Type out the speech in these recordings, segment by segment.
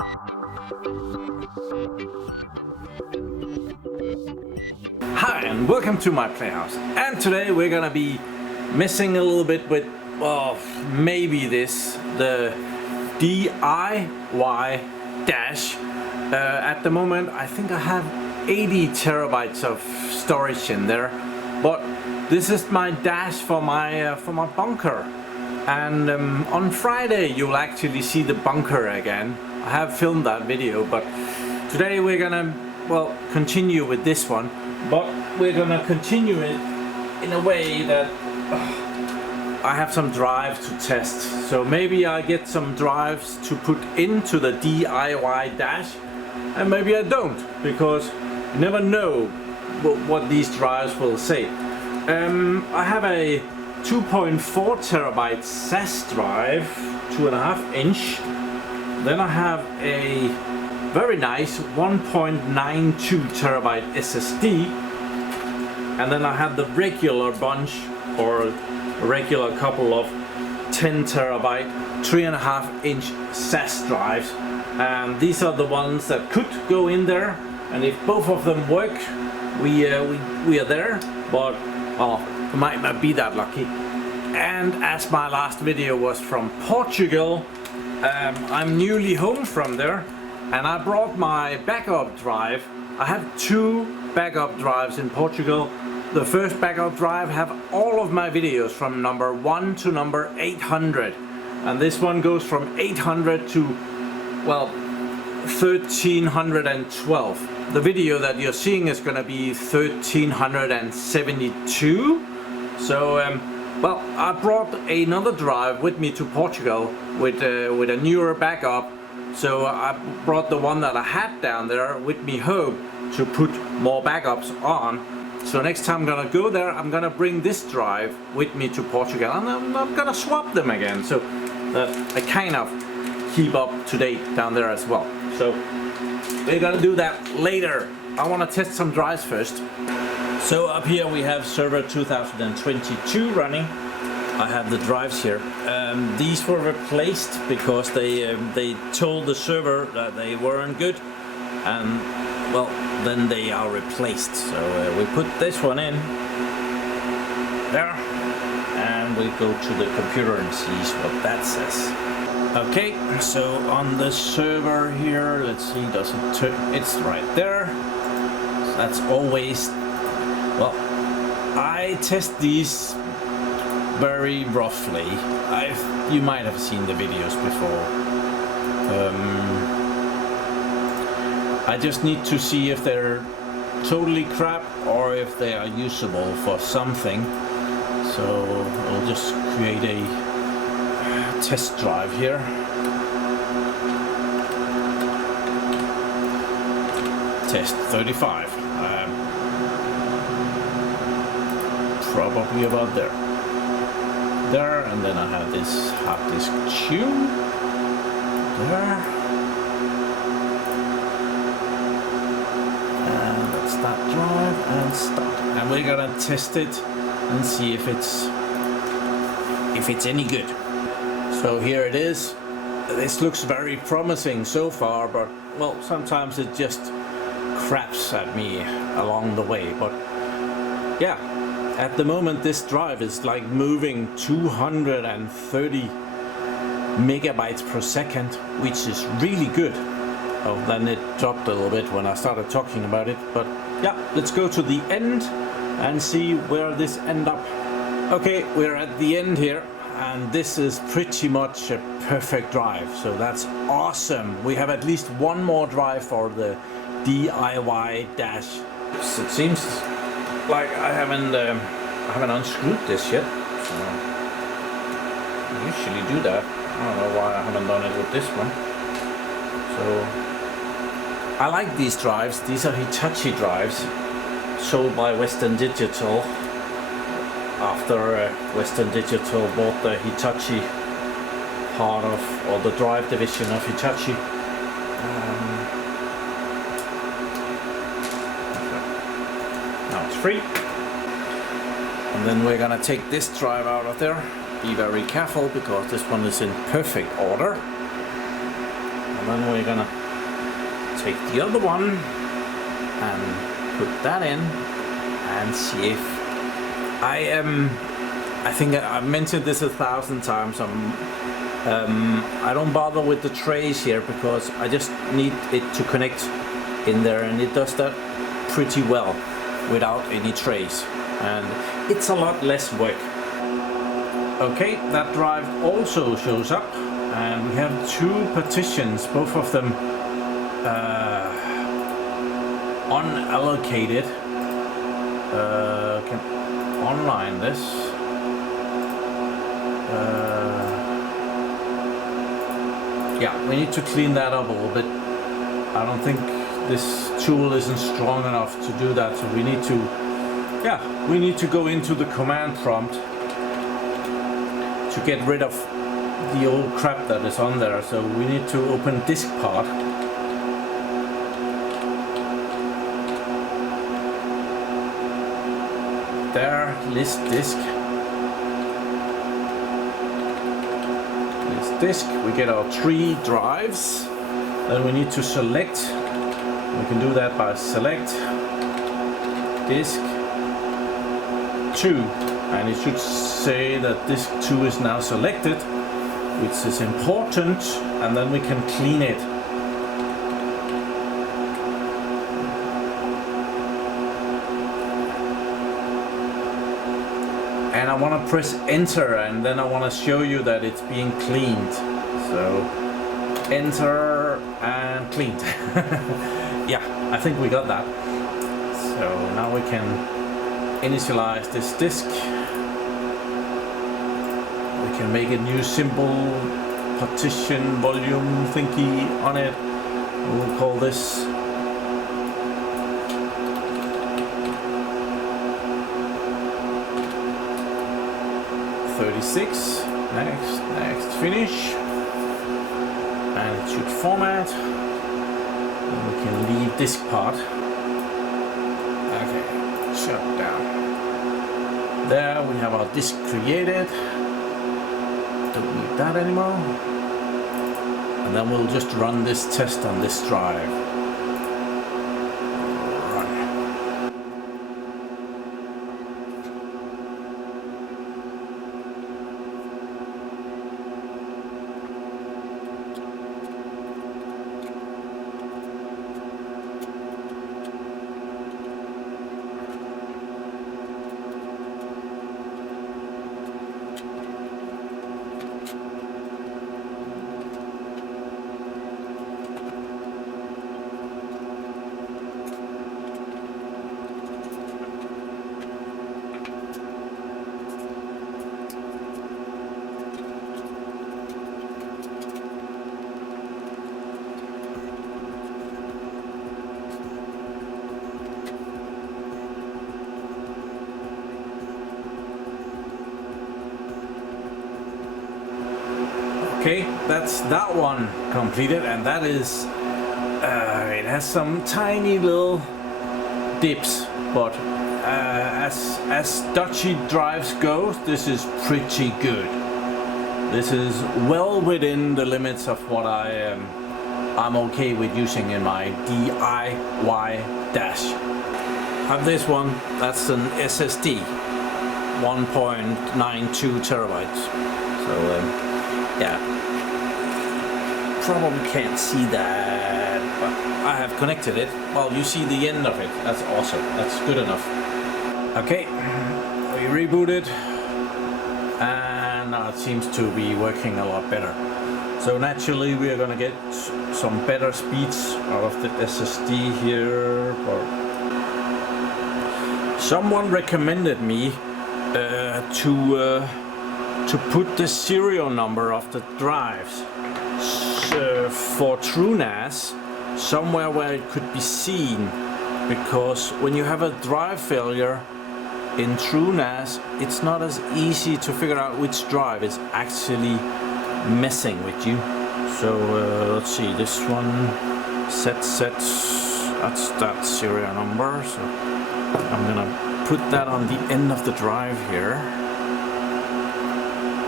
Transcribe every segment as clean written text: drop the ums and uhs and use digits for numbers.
Hi and welcome to my playhouse, and today we're gonna be messing a little bit with, well, maybe the DIY dash. At the moment I think I have 80 terabytes of storage in there, but this is my dash for my bunker, and on Friday you'll actually see the bunker again. I have filmed that video, but today we're gonna, well, continue with this one, but we're gonna continue it in a way that I have some drives to test. So maybe I get some drives to put into the DIY dash, and maybe I don't, because you never know what these drives will say. I have a 2.4 terabyte SAS drive, 2.5 inch. Then I have a very nice 1.92 terabyte SSD, and then I have the regular bunch, or a regular couple of 10 terabyte 3.5 inch SAS drives, and these are the ones that could go in there, and if both of them work, we are there, but I might not be that lucky. And as my last video was from Portugal, I'm newly home from there, and I brought my backup drive. I have 2 backup drives in Portugal. The first backup drive have all of my videos from number 1 to number 800, and this one goes from 800 to, well, 1312. The video that you're seeing is gonna be 1372. So well, I brought another drive with me to Portugal with a newer backup, so I brought the one that I had down there with me home to put more backups on. So next time I'm gonna go there, I'm gonna bring this drive with me to Portugal, and I'm gonna swap them again, so that I kind of keep up to date down there as well. So we're gonna do that later. I wanna test some drives first. So up here we have server 2022 running. I have the drives here. These were replaced because they told the server that they weren't good, and well, then they are replaced. So we put this one in there, and we go to the computer and see what that says. Okay, so on the server here, let's see, does it turn? It's right there. So that's always, well, I test these very roughly. You might have seen the videos before. I just need to see if they're totally crap or if they are usable for something. So I'll just create a test drive here. Test 35. Probably about there. And then I have this hard disk tune there, and let's start drive and start, and we're gonna test it and see if it's any good. So here it is. This looks very promising so far, but well, sometimes it just craps at me along the way. But yeah, at the moment this drive is like moving 230 megabytes per second, which is really good. Oh, then it dropped a little bit when I started talking about it, but yeah, let's go to the end and see where this end up. Okay, we're at the end here, and this is pretty much a perfect drive, so that's awesome. We have at least one more drive for the DIY dash. So it seems like I haven't unscrewed this yet. So I usually do that. I don't know why I haven't done it with this one. So I like these drives. These are Hitachi drives, sold by Western Digital after Western Digital bought the Hitachi part of, or the drive division of Hitachi. Now it's free. And then we're gonna take this drive out of there. Be very careful because this one is in perfect order. And then we're gonna take the other one and put that in and see if I think I've mentioned this 1,000 times. I don't bother with the trays here because I just need it to connect in there, and it does that pretty well without any trays, and it's a lot less work. Okay, that drive also shows up, and we have two partitions, both of them unallocated. Can online this. Yeah, we need to clean that up a little bit. I don't think this tool isn't strong enough to do that, so we need to go into the command prompt to get rid of the old crap that is on there. So we need to open disk part. There, list disk. List disk. We get our 3 drives. Then we need to select. We can do that by select disk 2, and it should say that disk 2 is now selected, which is important, and then we can clean it. And I want to press enter, and then I want to show you that it's being cleaned. So enter and cleaned. Yeah, I think we got that. So now we can initialize this disk. We can make a new symbol, partition, volume thingy on it. We'll call this .36. Next, finish. And it should format. And we can leave disk part. Okay, shut down. There we have our disk created. Don't need that anymore. And then we'll just run this test on this drive. Okay, that's that one completed, and that is, it has some tiny little dips, but as dodgy drives go, this is pretty good. This is well within the limits of what I'm okay with using in my DIY dash. Have this one, that's an SSD, 1.92 terabytes. So yeah, probably can't see that, but I have connected it. Well, you see the end of it. That's awesome. That's good enough. Okay, we rebooted, and now it seems to be working a lot better. So naturally, we are gonna get some better speeds out of the SSD here. But someone recommended me to put the serial number of the drives for TrueNAS somewhere where it could be seen, because when you have a drive failure in TrueNAS, it's not as easy to figure out which drive is actually messing with you. So let's see, this one that's that serial number, so I'm gonna put that on the end of the drive here.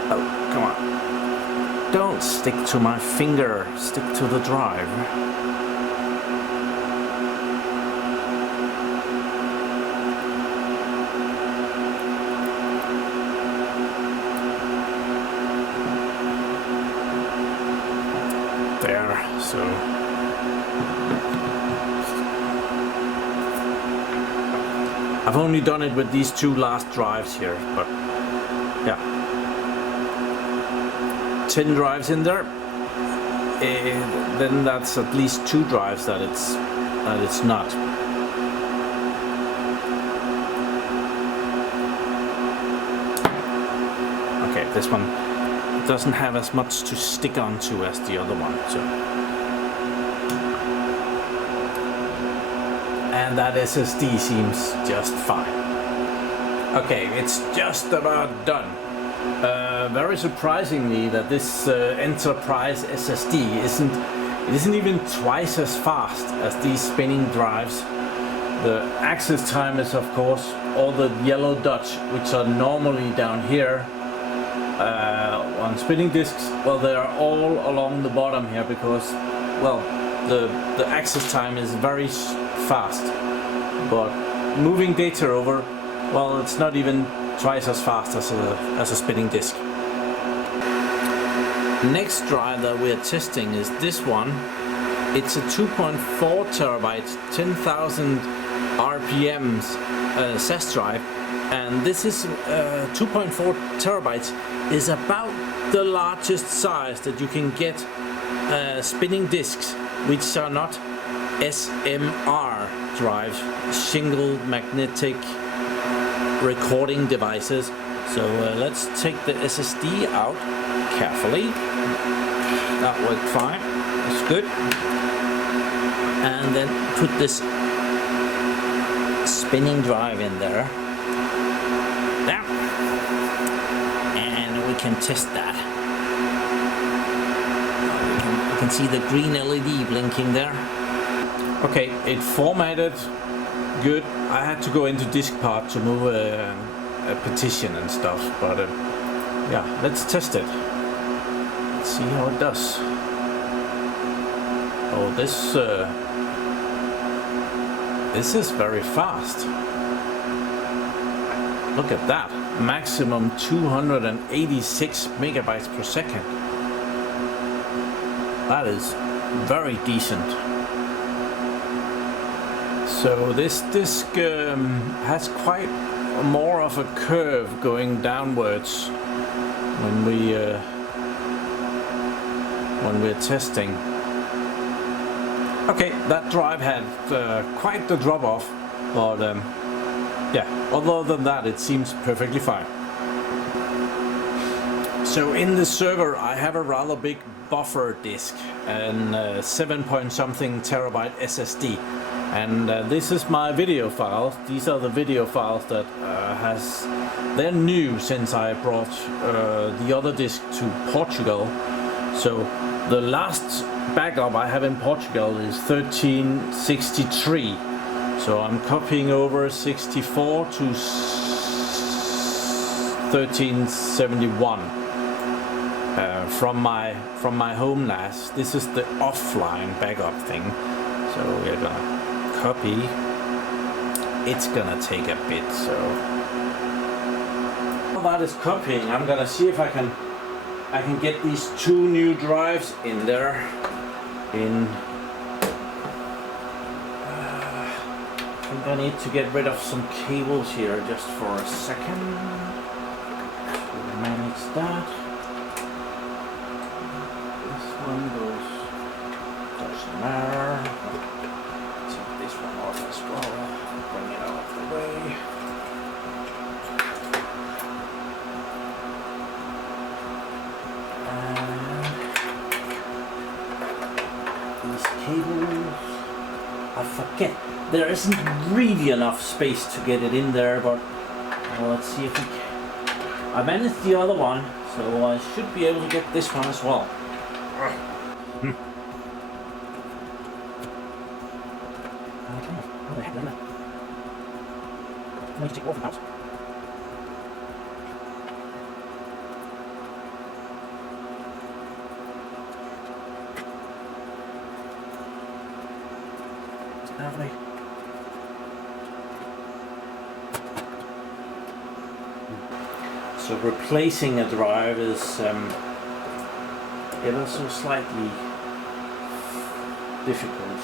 Oh, come on. don't stick to my finger, stick to the drive. There, so I've only done it with these two last drives here, but yeah, 10 drives in there, then that's at least 2 drives that it's not. Okay, this one doesn't have as much to stick onto as the other one, so. And that SSD seems just fine. Okay, it's just about done. Very surprisingly that this Enterprise SSD isn't even twice as fast as these spinning drives. The access time is, of course, all the yellow dots which are normally down here on spinning disks. Well, they are all along the bottom here because, well, the access time is very fast, but moving data over, well, it's not even twice as fast as a spinning disk. Next drive that we're testing is this one. It's a 2.4 terabyte, 10,000 RPMs SAS drive, and this is 2.4 terabytes is about the largest size that you can get spinning disks which are not SMR drives, single magnetic recording devices. So let's take the SSD out carefully. That worked fine, that's good. And then put this spinning drive in there. There. And we can test that. You can see the green LED blinking there. Okay, it formatted good. I had to go into DiskPart to move a partition and stuff, but yeah, let's test it. Let's see how it does. Oh, this is very fast. Look at that, maximum 286 megabytes per second. That is very decent. So this disk has quite more of a curve going downwards when we're testing. Okay, that drive had quite the drop off, but yeah, other than that it seems perfectly fine. So in the server I have a rather big buffer disk and 7-point-something terabyte SSD. And this is my video files. These are the video files that they're new since I brought the other disk to Portugal. So the last backup I have in Portugal is 1363. So I'm copying over 64 to 1371 from my home NAS. This is the offline backup thing. So we're gonna copy. It's gonna take a bit, so while that is copying, I'm gonna see if I can get these 2 new drives in there. I think I need to get rid of some cables here just for a second to manage that. This one goes there. This one off as well. Bring it out of the way. And these cables, I forget. There isn't really enough space to get it in there, but well, let's see if we can. I managed the other one, so I should be able to get this one as well. I need to take off the house. Lovely. So replacing a drive is ever so slightly difficult.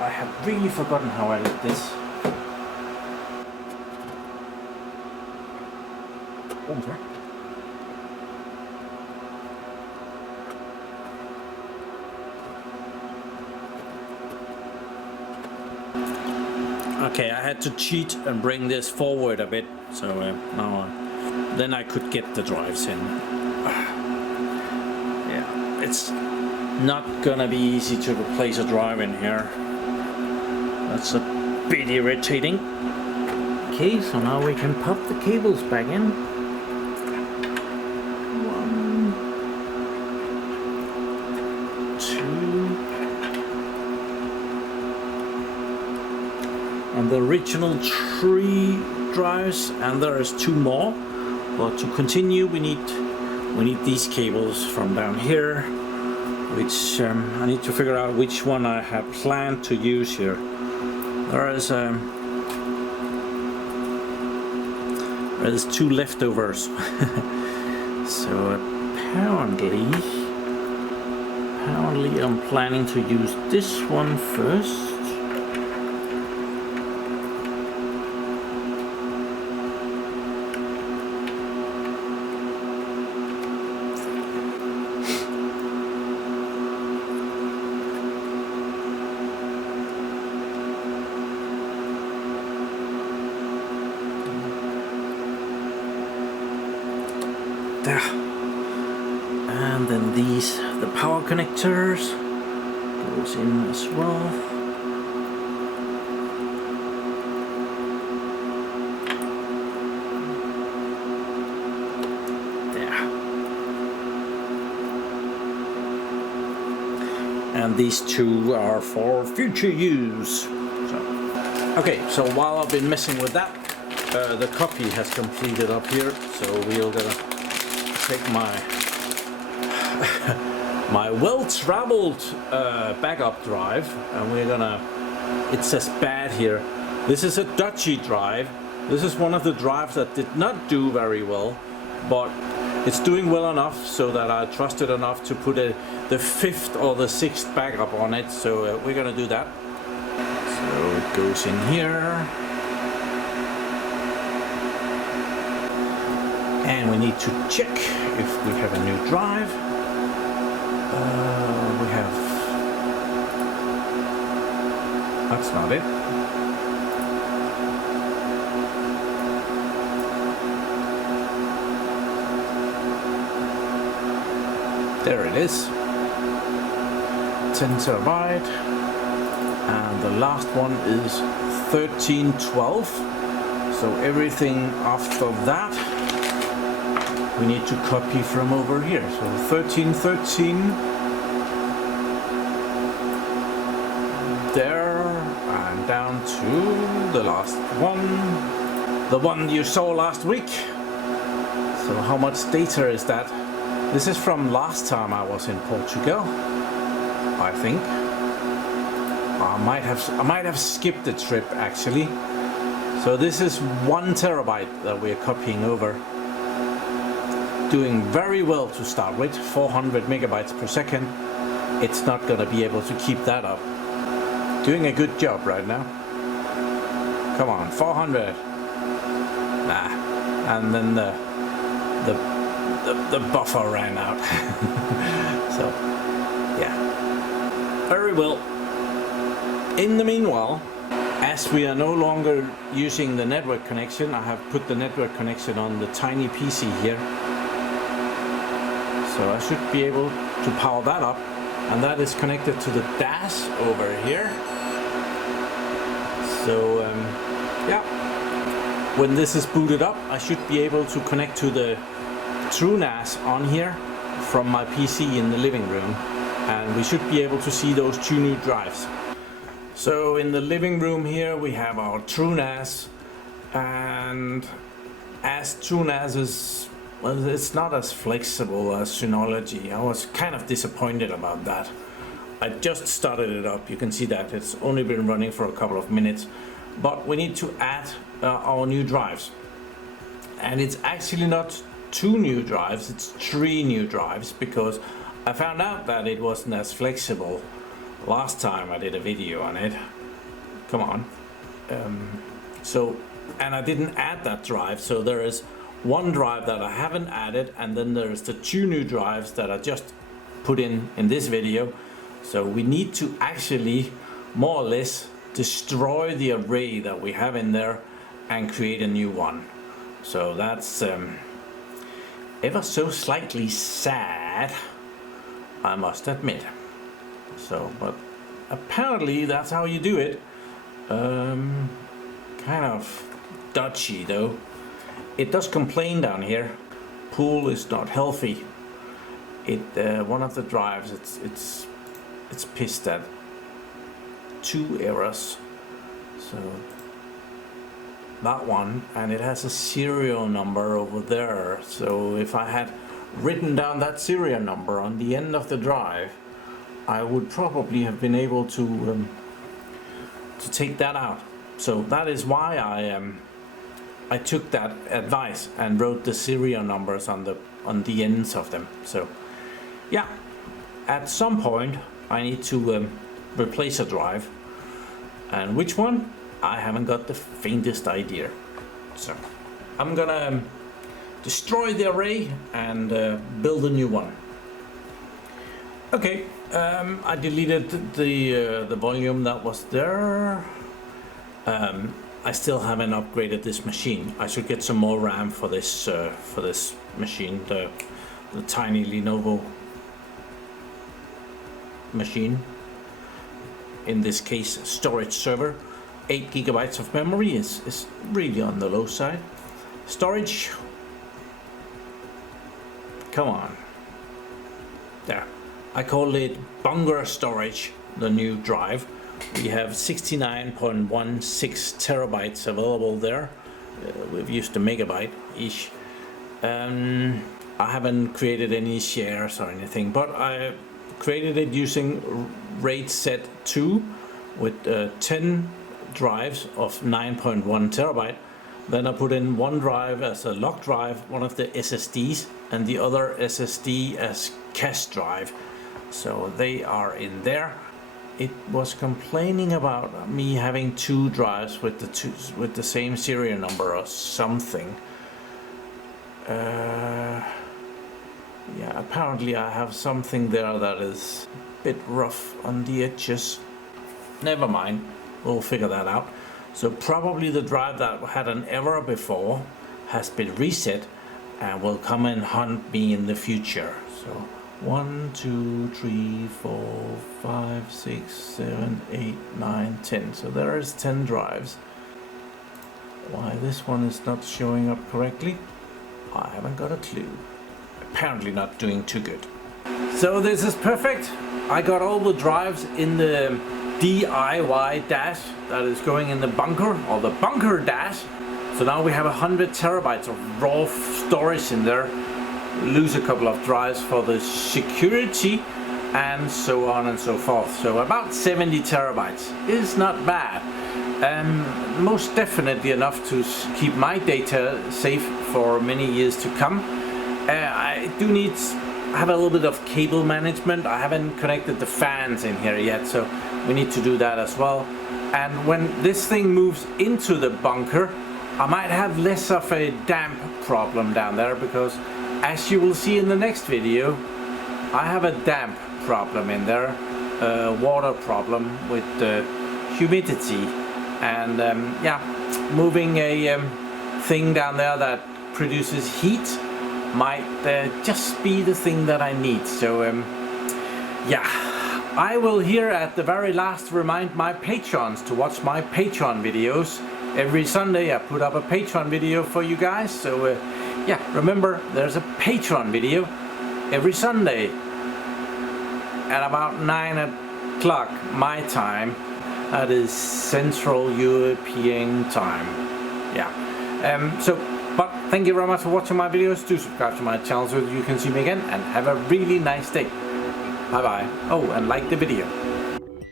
I have really forgotten how I did this. Okay, I had to cheat and bring this forward a bit, so now then I could get the drives in. Yeah, it's not gonna be easy to replace a drive in here. That's a bit irritating. Okay, so now we can pop the cables back in. One, two, and the original 3 drives, and there is 2 more. But to continue, we need these cables from down here, which I need to figure out which one I have planned to use here. There's 2 leftovers. So apparently I'm planning to use this one first. There. And then the power connectors goes in as well. There. And these 2 are for future use. Okay, so while I've been messing with that, the copy has completed up here, so we're gonna take my well-traveled backup drive, and we're gonna, it says bad here, this is a dodgy drive. This is one of the drives that did not do very well, but it's doing well enough so that I trusted enough to put the 5th or the 6th backup on it, so we're gonna do that. So it goes in here. And we need to check if we have a new drive. We have... That's not it. There it is. 10 terabyte. And the last one is 1312. So everything after that we need to copy from over here. So 1313 there, and down to the last one, the one you saw last week. So how much data is that? This is from last time I was in Portugal, I think. I might have skipped the trip actually. So this is 1 terabyte that we're copying over. Doing very well to start with, 400 megabytes per second. It's not gonna be able to keep that up. Doing a good job right now. Come on, 400. Nah, and then the buffer ran out. So yeah, very well. In the meanwhile, as we are no longer using the network connection, I have put the network connection on the tiny PC here. So I should be able to power that up, and that is connected to the dash over here. So yeah, when this is booted up, I should be able to connect to the TrueNAS on here from my PC in the living room, and we should be able to see those 2 new drives. So in the living room here we have our TrueNAS, and as TrueNAS is, well, it's not as flexible as Synology. I was kind of disappointed about that. I just started it up. You can see that it's only been running for a couple of minutes, but we need to add our new drives, and it's actually not 2 new drives, it's 3 new drives, because I found out that it wasn't as flexible last time I did a video on it. Come on. And I didn't add that drive, so there is 1 drive that I haven't added, and then there's the 2 new drives that I just put in this video. So we need to actually more or less destroy the array that we have in there and create a new one. So that's ever so slightly sad, I must admit. So, but apparently that's how you do it. Kind of dodgy though. It does complain down here. Pool is not healthy. One of the drives, it's pissed at 2 errors. So that one, and it has a serial number over there. So if I had written down that serial number on the end of the drive, I would probably have been able to take that out. So that is why I took that advice and wrote the serial numbers on the ends of them. So yeah, at some point I need to replace a drive, and which one? I haven't got the faintest idea. So I'm gonna destroy the array and build a new one. Okay, I deleted the volume that was there. I still haven't upgraded this machine. I should get some more RAM for this machine, the tiny Lenovo machine. In this case, storage server. 8 gigabytes of memory is really on the low side. Storage, come on. There, I call it Bunker Storage, the new drive. We have 69.16 terabytes available there. We've used a megabyte-ish. I haven't created any shares or anything, but I created it using RAID set 2 with 10 drives of 9.1 terabyte. Then I put in 1 drive as a lock drive, one of the SSDs, and the other SSD as cache drive. So they are in there. It was complaining about me having 2 drives with the same serial number or something. Yeah, apparently I have something there that is a bit rough on the edges. Never mind, we'll figure that out. So probably the drive that had an error before has been reset and will come and hunt me in the future. So 1, 2, 3, 4, 5, 6, 7, 8, 9, 10. So there is 10 drives. Why this one is not showing up correctly, I haven't got a clue. Apparently not doing too good. So this is perfect. I got all the drives in the DIY dash that is going in the bunker, or the bunker dash. So now we have 100 terabytes of raw storage in there. Lose a couple of drives for the security and so on and so forth. So about 70 terabytes is not bad, and most definitely enough to keep my data safe for many years to come. I do need to have a little bit of cable management. I haven't connected the fans in here yet, so we need to do that as well. And when this thing moves into the bunker, I might have less of a damp problem down there, because as you will see in the next video, I have a damp problem in there, water problem with humidity, and yeah, moving a thing down there that produces heat might just be the thing that I need. So yeah, I will here at the very last remind my patrons to watch my Patreon videos. Every Sunday I put up a Patreon video for you guys, so yeah, remember there's a Patreon video every Sunday at about 9 o'clock my time. That is Central European time. Yeah. So, but Thank you very much for watching my videos. Do subscribe to my channel so that you can see me again, and have a really nice day. Bye bye. Oh, and like the video.